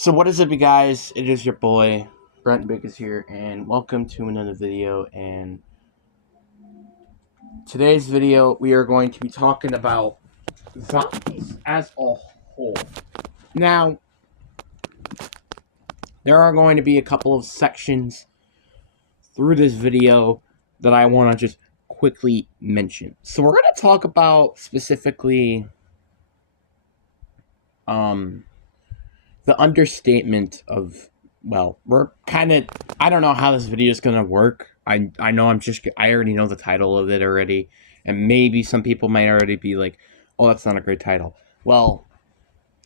So what is up, you guys? It is your boy Brent Biggers here, and welcome to another video. And today's video, we are going to be talking about zombies as a whole. Now, there are going to be a couple of sections through this video that I want to just quickly mention. So we're going to talk about specifically the understatement of, well, we're kind of, I don't know how this video is going to work. I know I already know the title of it already, and maybe some people might already be like, oh, that's not a great title. Well,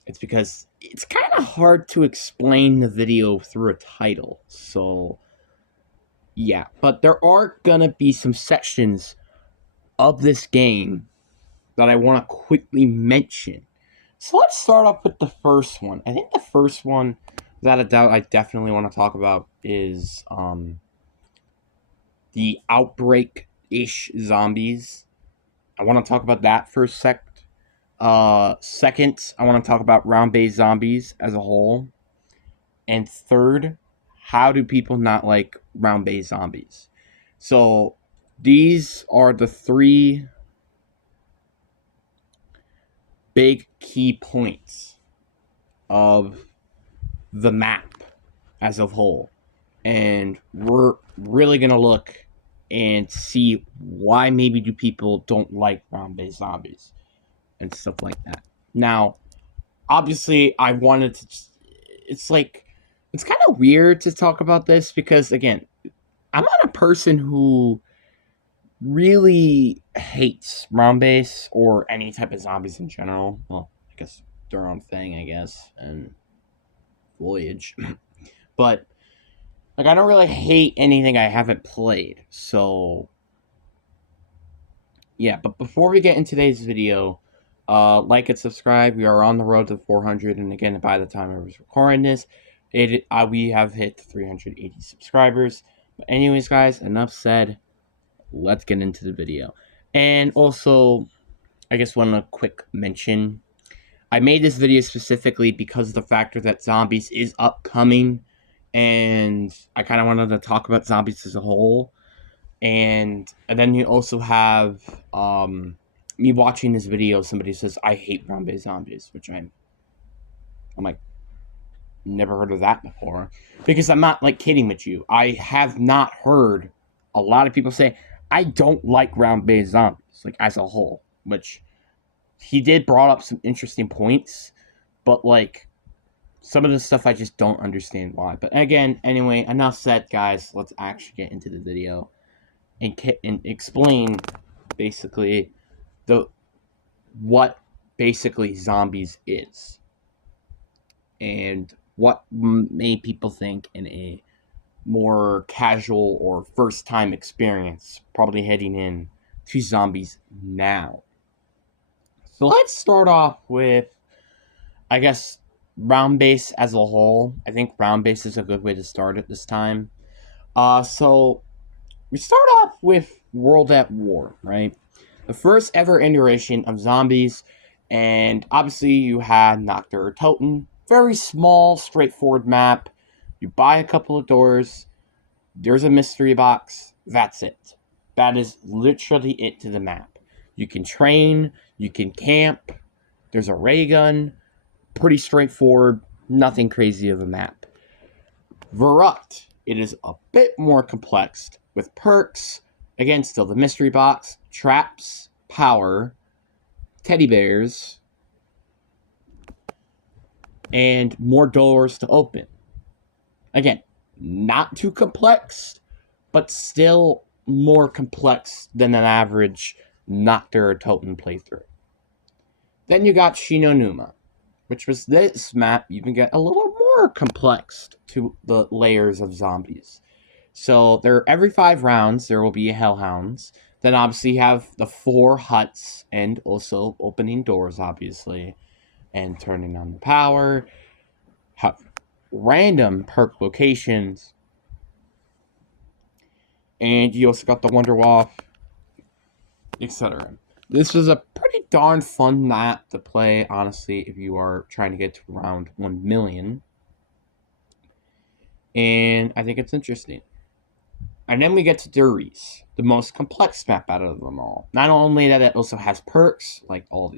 it's because it's kind of hard to explain the video through a title. So, yeah, but there are going to be some sections of this game that I want to quickly mention. So let's start off with the first one. I think the first one, without a doubt, I definitely want to talk about is the Outbreak-ish zombies. I want to talk about that for a sec. Second, I want to talk about round-based zombies as a whole. And third, how do people not like round-based zombies? So these are the three big key points of the map as a whole. And we're really going to look and see why maybe do people don't like round-based zombies and stuff like that. Now, obviously, I wanted to it's like, it's kind of weird to talk about this because, again, I'm not a person who really hates round-based or any type of zombies in general. Well, I guess their own thing, I guess, and Voyage. But like, I don't really hate anything I haven't played. So yeah, but before we get in today's video, like and subscribe. We are on the road to 400, and again, by the time I was recording this, we have hit 380 subscribers. But anyways, guys, enough said. Let's get into the video. And also, I just want a quick mention. I made this video specifically because of the factor that zombies is upcoming, and I kind of wanted to talk about zombies as a whole. And then you also have me watching this video. Somebody says I hate round-based zombies, which I'm like, never heard of that before, because I'm not like kidding with you. I have not heard a lot of people say I don't like round-based zombies like as a whole, which he did brought up some interesting points, but like, some of the stuff I just don't understand why. But again, anyway, enough said, guys. Let's actually get into the video and explain basically the what basically zombies is and what made people think in a more casual or first time experience probably heading in to zombies now. So let's start off with, I guess, round base as a whole. I think round base is a good way to start at this time. So we start off with World at War, right? The first ever iteration of zombies, and obviously you had Nacht der Toten. Very small, straightforward map. You buy a couple of doors. There's a mystery box. That's it. That is literally it to the map. You can train. You can camp. There's a ray gun. Pretty straightforward. Nothing crazy of a map. Verrückt. It is a bit more complex with perks. Again, still the mystery box, traps, power, teddy bears, and more doors to open. Again, not too complex, but still more complex than an average Nacht der Toten playthrough. Then you got Shi No Numa, which was this map even get a little more complex to the layers of zombies. So there, every 5 rounds, there will be hellhounds. Then obviously you have the 4 huts and also opening doors, obviously, and turning on the power. Have random perk locations. And you also got the Wonder Waff, etc. This was a pretty darn fun map to play, honestly, if you are trying to get to around 1 million. and I think it's interesting. And then we get to Duries, the most complex map out of them all. Not only that, it also has perks, like all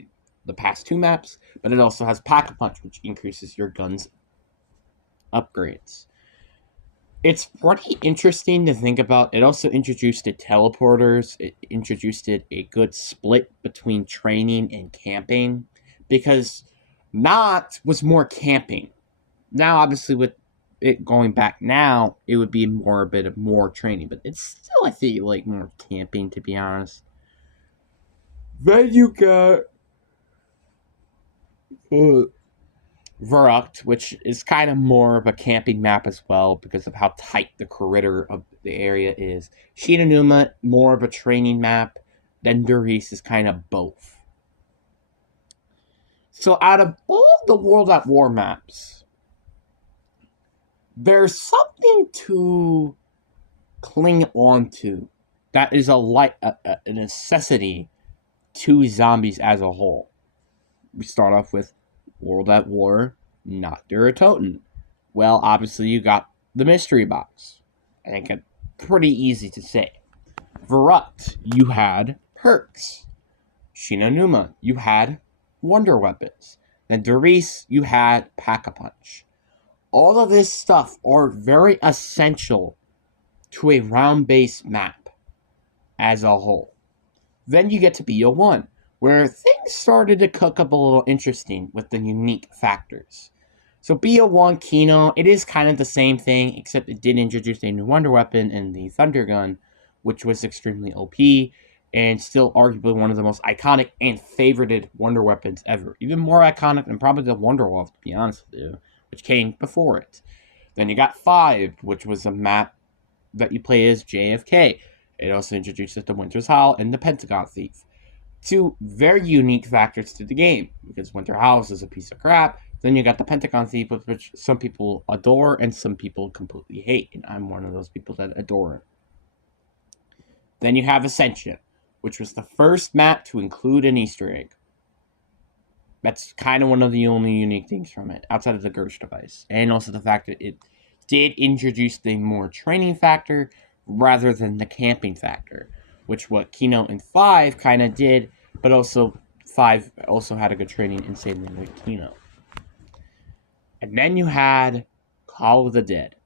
the past two maps, but it also has Pack-a-Punch, which increases your gun's upgrades. It's pretty interesting to think about. It also introduced the teleporters. It introduced a good split between training and camping, because Not was more camping. Now, obviously, with it going back now, it would be more a bit of more training, but it's still, I feel like, more camping, to be honest. Then you got Verrucht, which is kind of more of a camping map as well because of how tight the corridor of the area is. Shinonuma, more of a training map. Then Duris is kind of both. So out of all the World at War maps, there's something to cling on to that is a necessity to zombies as a whole. We start off with World at War, not Duratoten. Well, obviously you got the mystery box. I think it's pretty easy to say. Verrucht, you had perks. Shinonuma, you had wonder weapons. Then Duris, you had Pack-a-Punch. All of this stuff are very essential to a round-based map as a whole. Then you get to BO1, where things started to cook up a little interesting with the unique factors. So BO1 Kino, it is kind of the same thing, except it did introduce a new wonder weapon in the Thunder Gun, which was extremely OP, and still arguably one of the most iconic and favorited wonder weapons ever. Even more iconic than probably the Wonderwolf, to be honest with you, which came before it. Then you got 5, which was a map that you play as JFK. It also introduces the Winter's Howl and the Pentagon Thief. Two very unique factors to the game, because Winter House is a piece of crap. Then you got the Pentagon Thief, which some people adore and some people completely hate, and I'm one of those people that adore it. Then you have Ascension, which was the first map to include an Easter egg. That's kind of one of the only unique things from it, outside of the Gersh device. And also the fact that it did introduce the more training factor rather than the camping factor, which what Kino and 5 kind of did, but also 5 also had a good training in saving the Kino. And then you had Call of the Dead.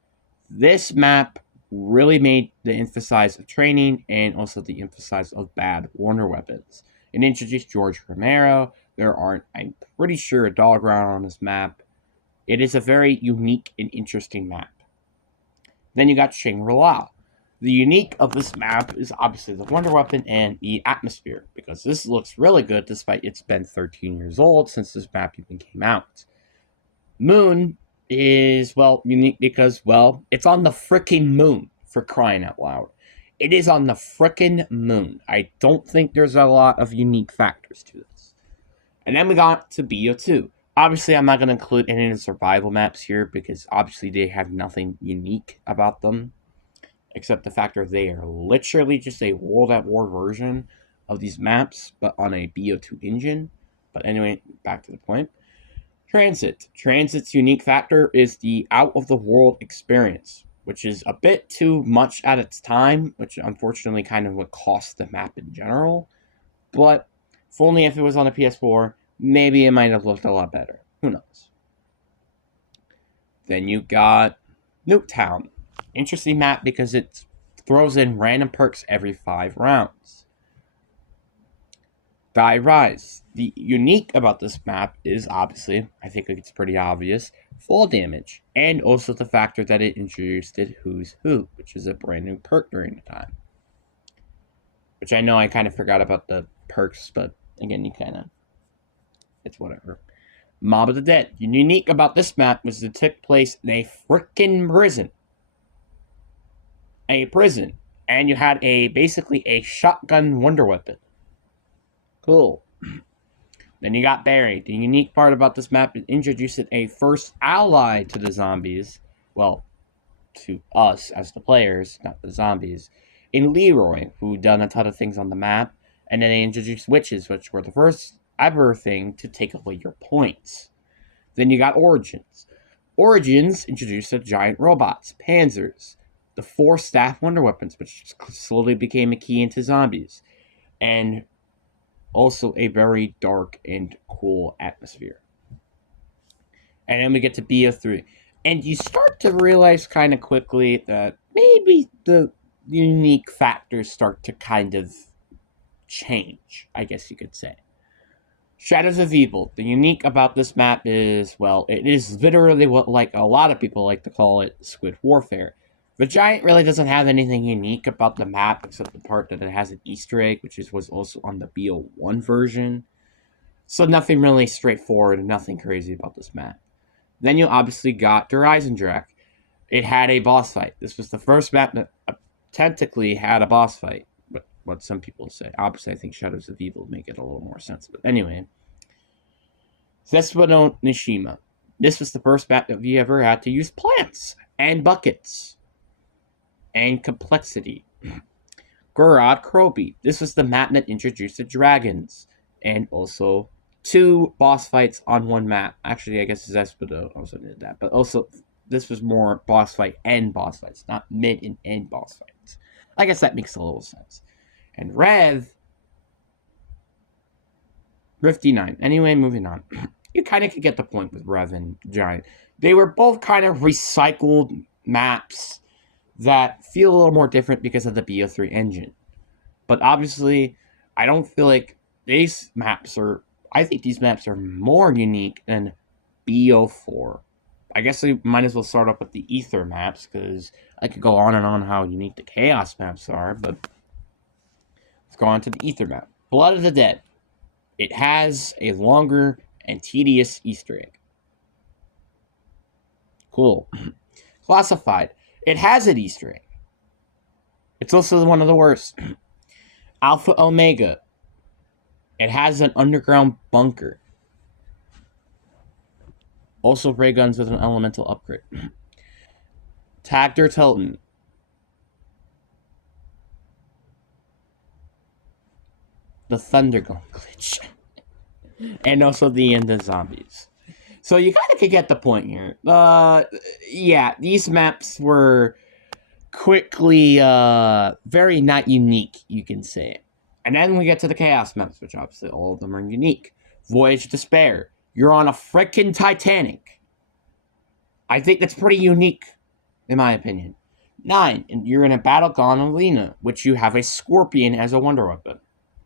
This map really made the emphasis of training and also the emphasis of bad wonder weapons. It introduced George Romero. There aren't, I'm pretty sure, a dog round on this map. It is a very unique and interesting map. Then you got Shangri-La. The unique of this map is obviously the wonder weapon and the atmosphere, because this looks really good despite it's been 13 years old since this map even came out. Moon is, well, unique because, well, it's on the frickin' moon, for crying out loud. It is on the frickin' moon. I don't think there's a lot of unique factors to this. And then we got to BO2. Obviously, I'm not going to include any of the survival maps here because obviously they have nothing unique about them, except the fact that they are literally just a World at War version of these maps, but on a BO2 engine. But anyway, back to the point. Transit. Transit's unique factor is the out-of-the-world experience, which is a bit too much at its time, which unfortunately kind of would cost the map in general. But if only if it was on a PS4, maybe it might have looked a lot better. Who knows? Then you got Nuketown. Interesting map because it throws in random perks every 5 rounds. Die Rise. The unique about this map is obviously, I think it's pretty obvious, fall damage, and also the factor that it introduced Who's Who, which is a brand new perk during the time. Which I know I kind of forgot about the perks, but again, it's whatever. Mob of the Dead. The unique about this map was it took place in a freaking prison. And you had basically a shotgun wonder weapon. Cool. Then you got Buried. The unique part about this map is introducing a first ally to the zombies. Well, to us as the players, not the zombies. In Leroy, who done a ton of things on the map. And then they introduced witches, which were the first ever thing to take away your points. Then you got Origins. Origins introduced the giant robots, panzers, the 4 staff wonder weapons, which slowly became a key into zombies, and also a very dark and cool atmosphere. And then we get to BO3. And you start to realize kind of quickly that maybe the unique factors start to kind of change, I guess you could say. Shadows of Evil. The unique about this map is, well, it is literally what like a lot of people like to call it Squid Warfare. The Giant really doesn't have anything unique about the map except the part that it has an Easter egg, which was also on the BO1 version. So nothing really straightforward, nothing crazy about this map. Then you obviously got Der Eisendrache. It had a boss fight. This was the first map that technically had a boss fight. But what some people say. Obviously, I think Shadows of Evil make it a little more sense. But anyway. Zespano no Nishima. This was the first map that we ever had to use plants and buckets and complexity. Gorod Krobi. This was the map that introduced the dragons and also 2 boss fights on one map. Actually, I guess Zespano also did that, but also this was more boss fight and boss fights, not mid and end boss fights. I guess that makes a little sense. And Rev 59. Anyway, moving on. You kind of could get the point with Rev and Giant. They were both kind of recycled maps that feel a little more different because of the BO3 engine. But obviously, I don't feel like these maps are... I think these maps are more unique than BO4. I guess I might as well start up with the Ether maps, because I could go on and on how unique the Chaos maps are, but let's go on to the Ether map. Blood of the Dead. It has a longer and tedious Easter egg. Cool. Classified. It has an Easter egg. It's also one of the worst. Alpha Omega. It has an underground bunker. Also ray guns with an elemental upgrade. Tag Der Toten. The Thundergun glitch. And also the end of zombies. So you kind of could get the point here. Yeah, these maps were quickly very not unique, you can say. And then we get to the Chaos maps, which obviously all of them are unique. Voyage of Despair. You're on a frickin' Titanic. I think that's pretty unique, in my opinion. 9. And you're in a Battleground arena, which you have a Scorpion as a wonder weapon.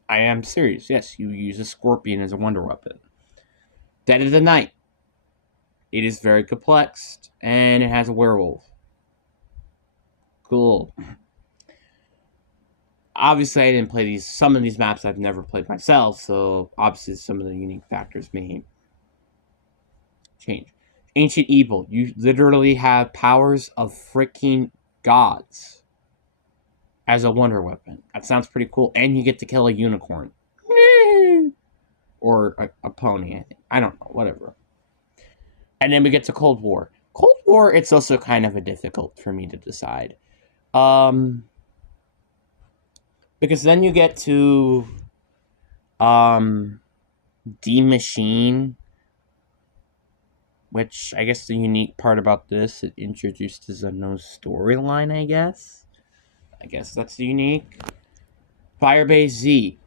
I am serious. Yes, you use a Scorpion as a wonder weapon. Dead of the Night. It is very complex, and it has a werewolf. Cool. Obviously, I didn't play these. Some of these maps I've never played myself, so obviously some of the unique factors may change. Ancient Evil. You literally have powers of freaking gods as a wonder weapon. That sounds pretty cool. And you get to kill a unicorn. Or a pony, I think. I don't know. Whatever. And then we get to Cold War. Cold War, it's also kind of a difficult for me to decide. Because then you get to D Machine, which I guess the unique part about this, it introduces a no storyline, I guess. I guess that's unique. Firebase Z.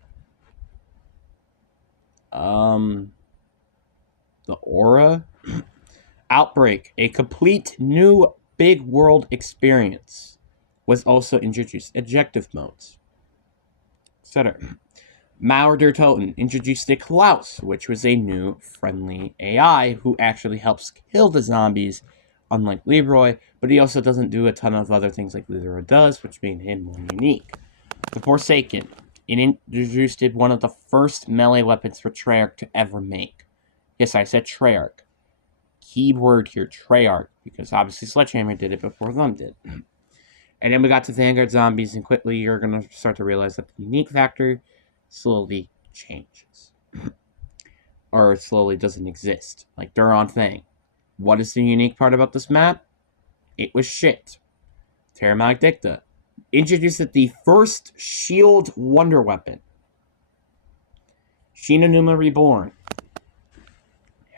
The Aura. Outbreak, a complete new big world experience, was also introduced. Objective modes, etc. Mauer der Toten introduced a Klaus, which was a new friendly AI who actually helps kill the zombies, unlike Leroy, but he also doesn't do a ton of other things like Leroy does, which made him more unique. The Forsaken. It introduced one of the first melee weapons for Treyarch to ever make. Yes, I said Treyarch. Keyword here, Treyarch, because obviously Sledgehammer did it before them did. And then we got to Vanguard Zombies, and quickly you're going to start to realize that the unique factor slowly changes. Or slowly doesn't exist. Like Duron Fang. What is the unique part about this map? It was shit. Terra Maledicta introduced the first shield wonder weapon. Shinonuma Reborn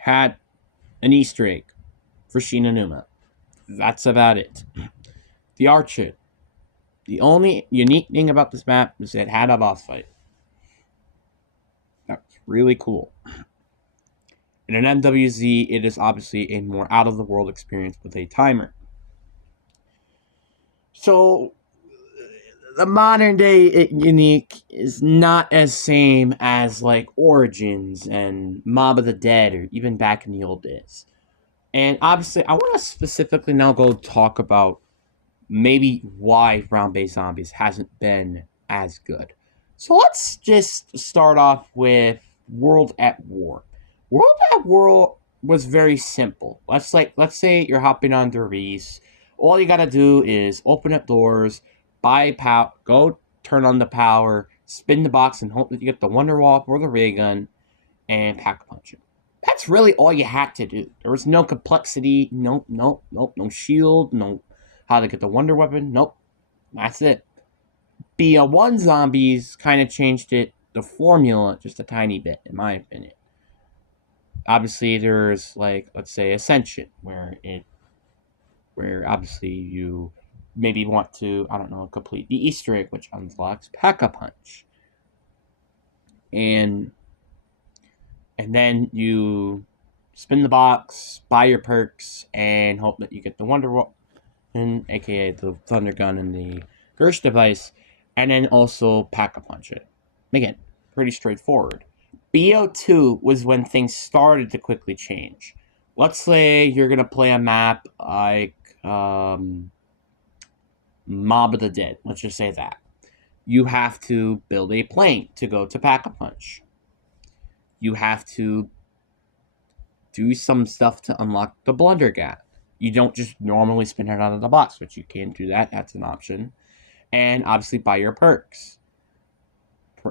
had an Easter egg. for Shinonuma. That's about it. The Archer. The only unique thing about this map is it had a boss fight. That's really cool. In an MWZ, it is obviously a more out-of-the-world experience with a timer. So, the modern day unique is not as same as like Origins and Mob of the Dead or even back in the old days. And obviously, I want to specifically now go talk about maybe why round-based zombies hasn't been as good. So let's just start off with World at War. World at War was very simple. Let's say you're hopping on Reese. All you gotta do is open up doors, buy power, go turn on the power, spin the box, and hope that you get the Wonder Wall or the ray gun, and pack a punch it. That's really all you had to do. There was no complexity, no shield, no how to get the wonder weapon. Nope, that's it. BL1 Zombies kind of changed the formula just a tiny bit, in my opinion. Obviously, there's like let's say Ascension, where obviously you maybe want to complete the Easter egg, which unlocks Pack a Punch, and then you spin the box, buy your perks, and hope that you get the Wonder Weapon, aka the Thunder Gun and the Gersh device, and then also Pack a Punch it. Again, pretty straightforward. BO2 was when things started to quickly change. Let's say you're going to play a map like Mob of the Dead. Let's just say that. You have to build a plane to go to Pack a Punch. You have to do some stuff to unlock the Blunder Gap. You don't just normally spin it out of the box, which you can't do that. That's an option. And obviously buy your perks.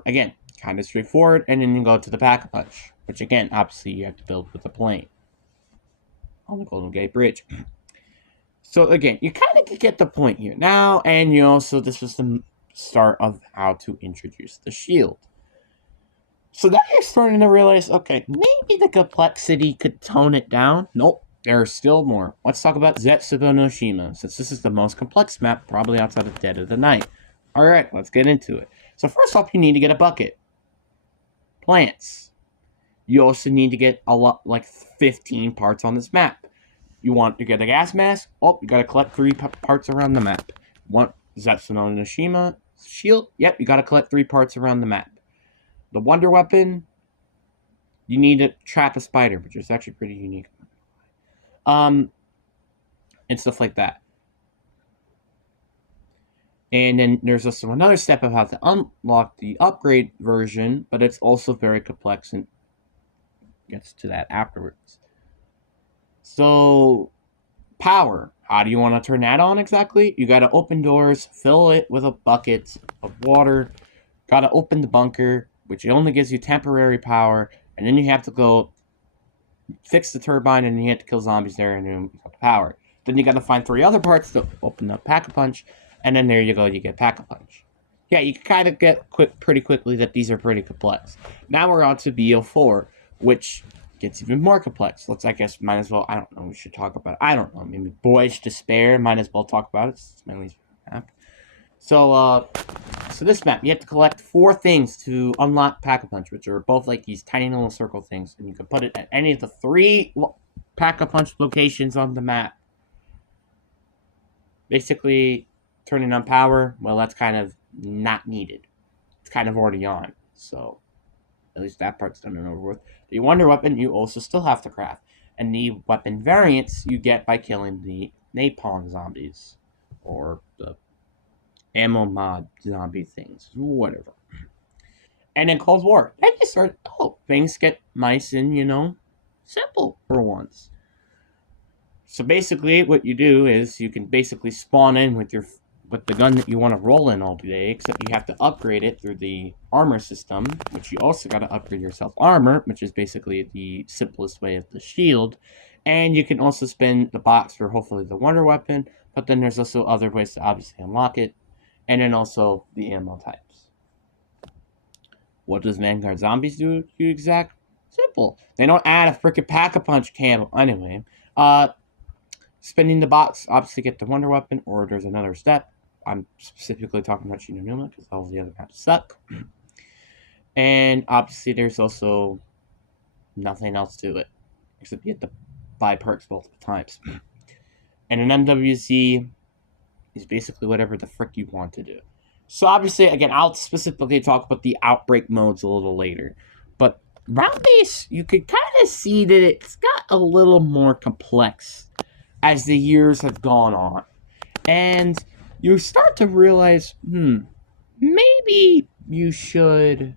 Again, kind of straightforward. And then you go to the Pack-a-Punch, which again, obviously you have to build with a plane on the Golden Gate Bridge. So again, you kind of get the point here now. And you also, this was the start of how to introduce the shield. So now you're starting to realize, okay, maybe the complexity could tone it down. Nope, there's still more. Let's talk about Zetsubou no Shima, since this is the most complex map, probably outside of Dead of the Night. Alright, let's get into it. So first off, you need to get a bucket. Plants. You also need to get a lot, like 15 parts on this map. You want to get a gas mask? Oh, you gotta collect 3 parts around the map. Want Zetsubou no Shima shield? Yep, you gotta collect 3 parts around the map. The Wonder Weapon, you need to trap a spider, which is actually pretty unique. And stuff like that. And then there's also another step of how to unlock the upgrade version, but it's also very complex and gets to that afterwards. So, power. How do you want to turn that on exactly? You got to open doors, fill it with a bucket of water, got to open the bunker, which only gives you temporary power, and then you have to go fix the turbine, and you have to kill zombies there, and then you got the power. Then you got to find 3 other parts to open up Pack-a-Punch, and then there you go, you get Pack-a-Punch. Yeah, you can kind of get pretty quickly that these are pretty complex. Now we're on to BO4, which gets even more complex. Let's, I guess, might as well, I don't know, we should talk about it. I don't know, maybe Boys Despair, might as well talk about it. It's my least map. So this map, you have to collect 4 things to unlock Pack-a-Punch, which are both like these tiny little circle things, and you can put it at any of the 3 Pack-a-Punch locations on the map. Basically, turning on power, well, that's kind of not needed. It's kind of already on, so at least that part's done and over with. The Wonder Weapon, you also still have to craft, and the weapon variants you get by killing the Napalm zombies, or the ammo mod zombie things, whatever. And then Cold War. Then you start, things get nice and, simple for once. So basically, what you do is you can basically spawn in with the gun that you want to roll in all day, except you have to upgrade it through the armor system, which you also got to upgrade yourself armor, which is basically the simplest way of the shield. And you can also spin the box for hopefully the Wonder Weapon, but then there's also other ways to obviously unlock it, and then also the ammo types. What does Vanguard Zombies do exact? Simple. They don't add a freaking Pack-a-Punch candle anyway. spinning the box, obviously get the Wonder Weapon, or there's another step. I'm specifically talking about Shi No Numa because all the other maps suck. And obviously there's also nothing else to it, except you have to buy perks multiple times. And an MWC is basically whatever the frick you want to do. So obviously, again, I'll specifically talk about the outbreak modes a little later. But round base, you could kind of see that it's got a little more complex as the years have gone on. And you start to realize, maybe you should,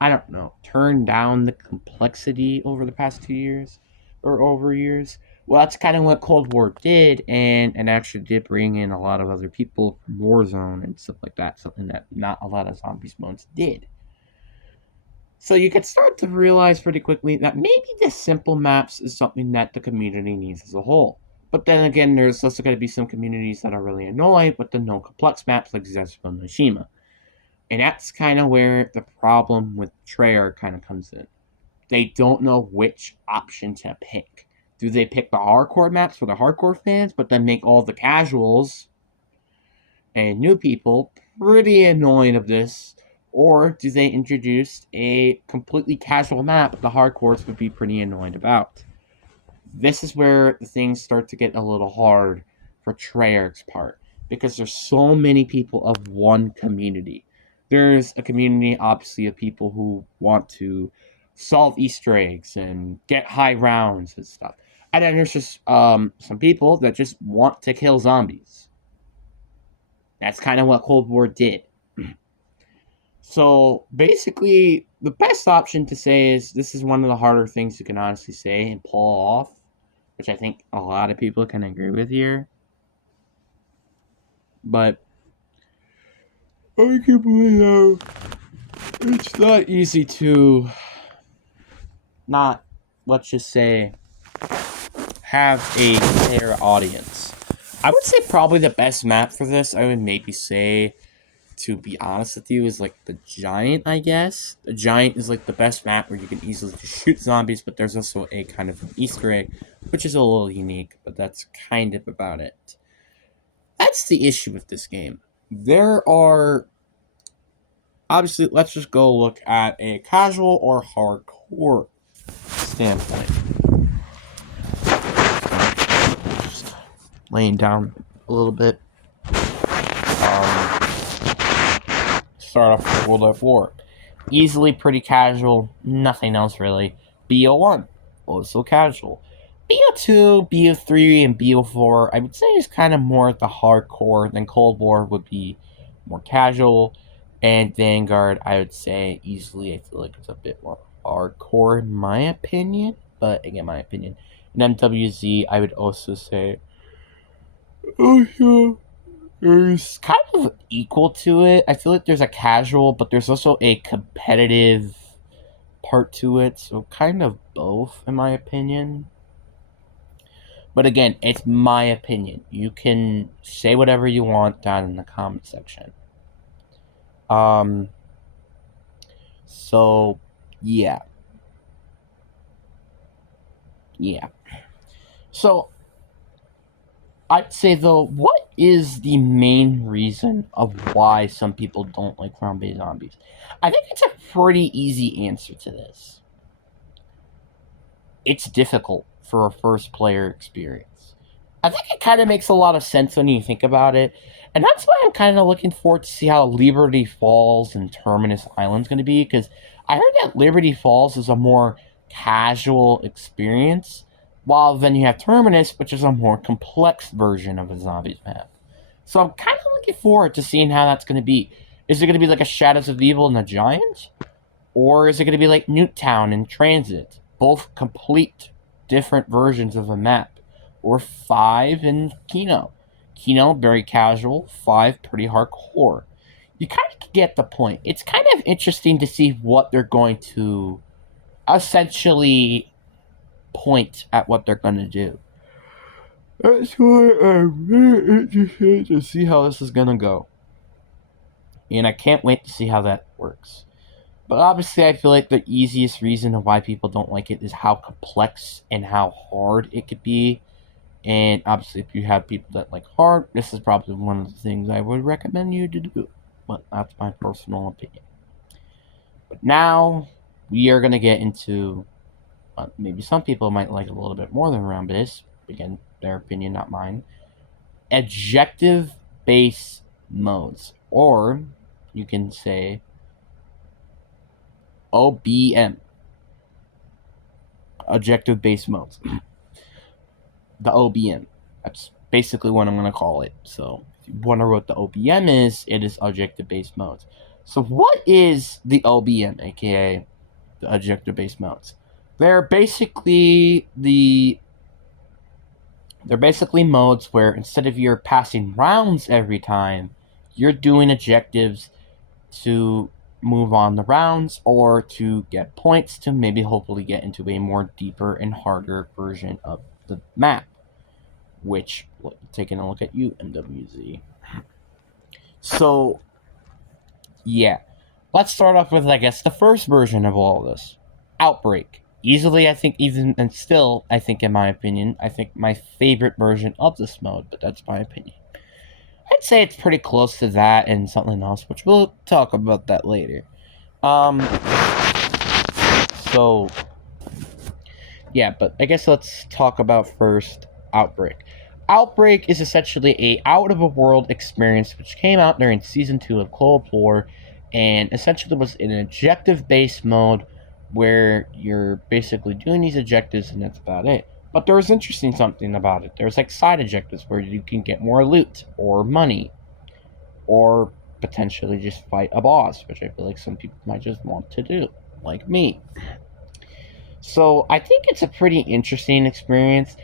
I don't know, turn down the complexity over the past 2 years or over years. Well, that's kind of what Cold War did, and actually did bring in a lot of other people from Warzone and stuff like that, something that not a lot of Zombies modes did. So you could start to realize pretty quickly that maybe the simple maps is something that the community needs as a whole. But then again, there's also going to be some communities that are really annoyed with the no complex maps like Zespro and Nishima. And that's kind of where the problem with Treyarch kind of comes in. They don't know which option to pick. Do they pick the hardcore maps for the hardcore fans, but then make all the casuals and new people pretty annoyed of this? Or do they introduce a completely casual map the hardcores would be pretty annoyed about? This is where the things start to get a little hard for Treyarch's part, because there's so many people of one community. There's a community, obviously, of people who want to solve Easter eggs and get high rounds and stuff. And then there's just some people that just want to kill zombies. That's kind of what Cold War did. So basically, the best option to say is this is one of the harder things you can honestly say and pull off, which I think a lot of people can agree with here. But arguably, it's not easy to not, let's just say, have a fair audience. I would say probably the best map for this, I would maybe say, to be honest with you, is like the Giant, I guess. The Giant is like the best map where you can easily just shoot zombies, but there's also a kind of an Easter egg, which is a little unique, but that's kind of about it. That's the issue with this game. There are, obviously, let's just go look at a casual or hardcore standpoint. Just laying down a little bit. Start off with World of War. Easily pretty casual, nothing else really. BO1, also casual. BO2, BO3, and BO4, I would say is kind of more the hardcore. Then Cold War would be more casual. And Vanguard, I would say easily, I feel like it's a bit more hardcore in my opinion. But again, my opinion. And MWZ, I would also say, there's kind of equal to it. I feel like there's a casual, but there's also a competitive part to it. So kind of both, in my opinion. But again, it's my opinion. You can say whatever you want down in the comment section. So, yeah. So, I'd say, though, what is the main reason of why some people don't like round-based zombies? I think it's a pretty easy answer to this. It's difficult for a first-player experience. I think it kind of makes a lot of sense when you think about it, and that's why I'm kind of looking forward to see how Liberty Falls and Terminus Island's going to be, because I heard that Liberty Falls is a more casual experience, while then you have Terminus, which is a more complex version of a zombies map. So I'm kind of looking forward to seeing how that's going to be. Is it going to be like a Shadows of Evil and the Giant? Or is it going to be like Nuketown and Transit? Both complete different versions of a map. Or 5 in Kino. Kino, very casual. 5, pretty hardcore. You kind of get the point. It's kind of interesting to see what they're going to essentially point at what they're going to do. That's why I'm really interested to see how this is going to go. And I can't wait to see how that works. But obviously, I feel like the easiest reason of why people don't like it is how complex and how hard it could be. And obviously, if you have people that like hard, this is probably one of the things I would recommend you to do. But that's my personal opinion. But now we are going to get into maybe some people might like a little bit more than round base. Again, their opinion, not mine. Objective based modes, or you can say OBM, objective based modes. The OBM. That's basically what I'm going to call it. So, if you wonder what the OBM is, it is objective based modes. So, what is the OBM, aka the objective based modes? They're basically modes where instead of you're passing rounds every time, you're doing objectives to move on the rounds or to get points to maybe hopefully get into a more deeper and harder version of the map. Which, taking a look at you, MWZ. So, yeah. Let's start off with, I guess, the first version of all of this. Outbreak. Easily, I think, even, and still, I think, in my opinion, I think my favorite version of this mode, but that's my opinion. I'd say it's pretty close to that and something else, which we'll talk about that later. So, yeah, but I guess let's talk about first Outbreak. Outbreak is essentially a out-of-a-world experience which came out during Season 2 of Cold War, and essentially was an objective-based mode where you're basically doing these objectives and that's about it. But there was interesting something about it. There's like side objectives where you can get more loot or money or potentially just fight a boss, which I feel like some people might just want to do, like me. So I think it's a pretty interesting experience.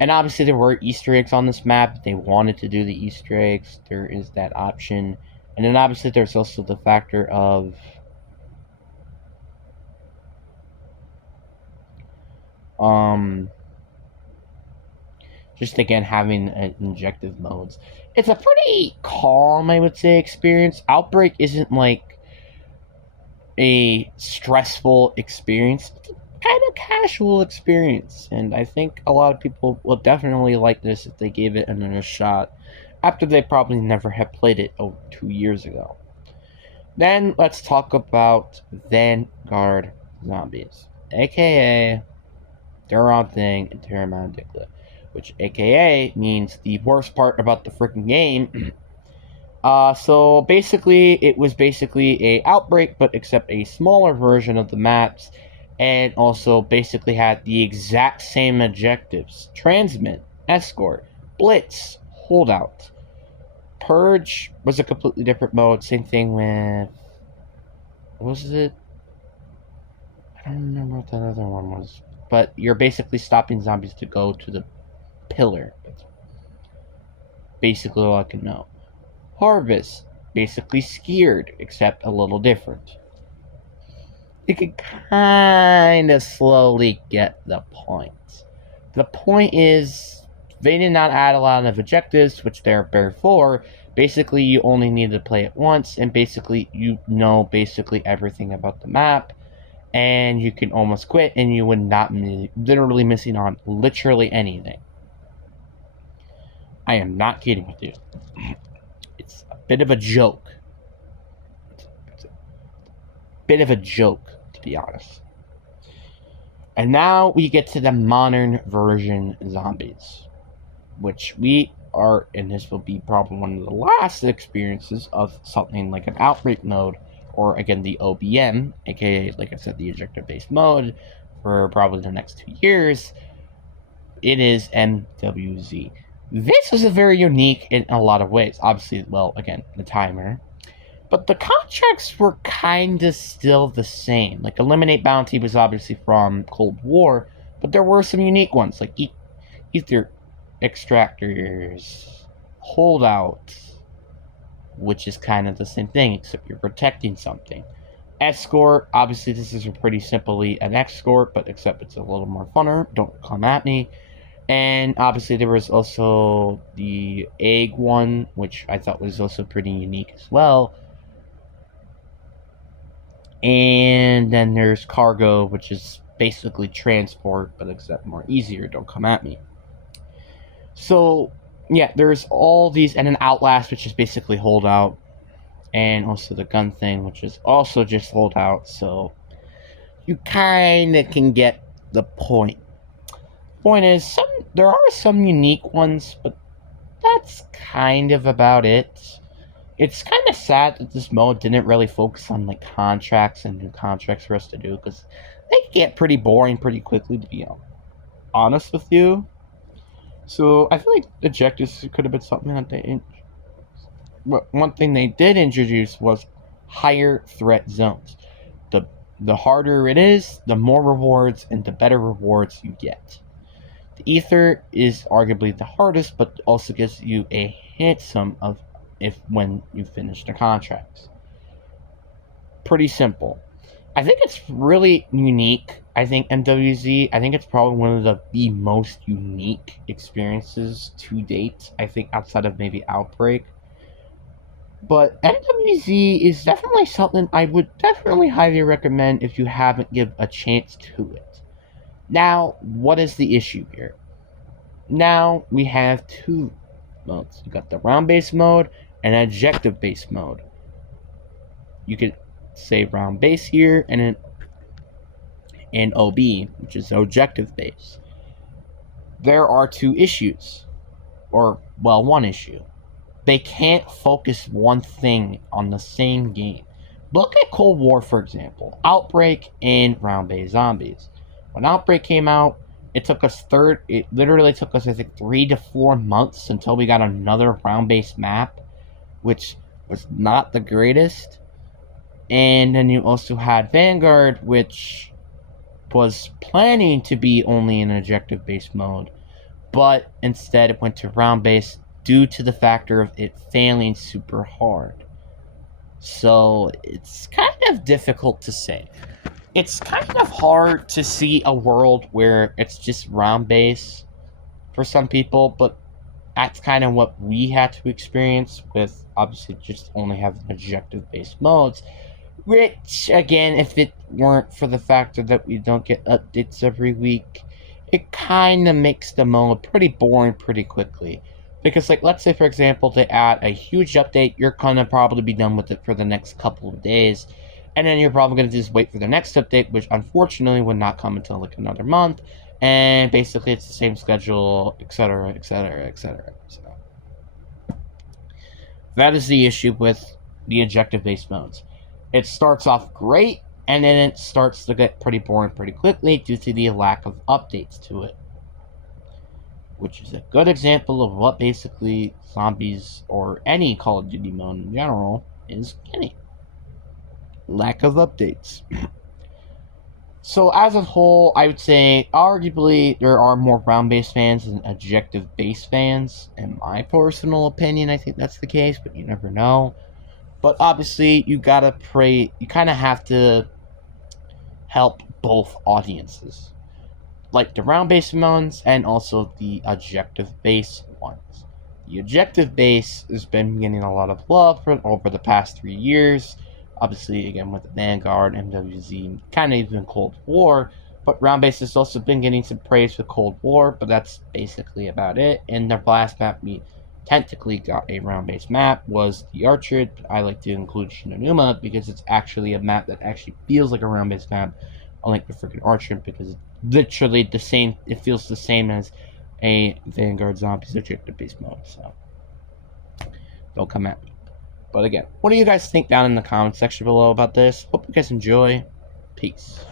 And obviously there were Easter eggs on this map. They wanted to do the Easter eggs. There is that option. And then obviously there's also the factor of just again having injective modes. It's a pretty calm, I would say, experience. Outbreak isn't like a stressful experience. It's a kind of casual experience, and I think a lot of people will definitely like this if they gave it another shot after they probably never had played it 2 years ago. Then let's talk about Vanguard Zombies, aka Duron Thing and Terramandicla, which aka means the worst part about the freaking game. So basically, it was basically a Outbreak, but except a smaller version of the maps, and also basically had the exact same objectives: transmit, escort, blitz, holdout. Purge was a completely different mode. Same thing with, what was it? I don't remember what that other one was. But you're basically stopping zombies to go to the pillar. That's basically all I can know. Harvest, basically Skeered, except a little different. You can kind of slowly get the point. The point is, they did not add a lot of objectives, which they're bare for. Basically, you only need to play it once, and basically, you know basically everything about the map, and you can almost quit, and you would not be literally missing on literally anything. I am not kidding with you. It's a bit of a joke. It's a bit of a joke, to be honest. And now we get to the modern version zombies, which we are, and this will be probably one of the last experiences of something like an Outbreak mode, or again the OBM, aka, like I said, the objective-based mode, for probably the next 2 years. It is MWZ. This was a very unique in a lot of ways. Obviously, well, again, the timer. But the contracts were kind of still the same. Like, Eliminate Bounty was obviously from Cold War, but there were some unique ones, like Ether Extractors, Holdout, which is kind of the same thing, except you're protecting something. Escort, obviously this is pretty simply an escort, but except it's a little more funner. Don't come at me. And obviously there was also the egg one, which I thought was also pretty unique as well. And then there's cargo, which is basically transport, but except more easier. Don't come at me. So, yeah, there's all these, and then Outlast, which is basically Holdout, and also the gun thing, which is also just Holdout, so you kind of can get the point. Point is, there are some unique ones, but that's kind of about it. It's kind of sad that this mode didn't really focus on like contracts and new contracts for us to do, because they get pretty boring pretty quickly, to be honest with you. So I feel like objectives could have been something that one thing they did introduce was higher threat zones. The the harder it is, the more rewards and the better rewards you get. The Ether is arguably the hardest, but also gives you a handsome of if when you finish the contracts. Pretty simple. I think it's really unique. I think MWZ, I think it's probably one of the most unique experiences to date. I think outside of maybe Outbreak. But MWZ is definitely something I would definitely highly recommend if you haven't given a chance to it. Now, what is the issue here? Now we have two modes. You got the round-based mode and objective-based mode. You could say round-based here and an OB, which is objective-based. There are two issues, or well, one issue. They can't focus one thing on the same game. Look at Cold War, for example. Outbreak and round-based zombies. When Outbreak came out, it literally took us, I think, 3 to 4 months until we got another round-based map, which was not the greatest. And then you also had Vanguard, which was planning to be only an objective-based mode, but instead it went to round-based due to the factor of it failing super hard. So it's kind of difficult to say. It's kind of hard to see a world where it's just round-based for some people, but that's kind of what we had to experience with obviously just only having objective-based modes. Which, again, if it weren't for the factor that we don't get updates every week, it kind of makes the mode pretty boring pretty quickly. Because, like, let's say, for example, they add a huge update, you're gonna probably be done with it for the next couple of days. And then you're probably gonna just wait for the next update, which unfortunately would not come until, like, another month. And basically, it's the same schedule, etc., etc., etc. So, that is the issue with the objective-based modes. It starts off great, and then it starts to get pretty boring pretty quickly due to the lack of updates to it. Which is a good example of what basically zombies, or any Call of Duty mode in general, is getting. Lack of updates. So as a whole, I would say arguably there are more round-based fans than objective-based fans. In my personal opinion, I think that's the case, but you never know. But obviously, you gotta pray. You kind of have to help both audiences, like the round-based ones and also the objective-based ones. The objective-based has been getting a lot of love over the past 3 years. Obviously, again with Vanguard, MWZ, kind of even Cold War. But round-based has also been getting some praise for Cold War, but that's basically about it. And the last map we technically got a round-based map was the Archer. I like to include Shinonuma because it's actually a map that actually feels like a round-based map, unlike the freaking Archer, because it's literally the same. It feels the same as a Vanguard Zombies objective-based mode. So don't come at me. But again, what do you guys think down in the comment section below about this? Hope you guys enjoy. Peace.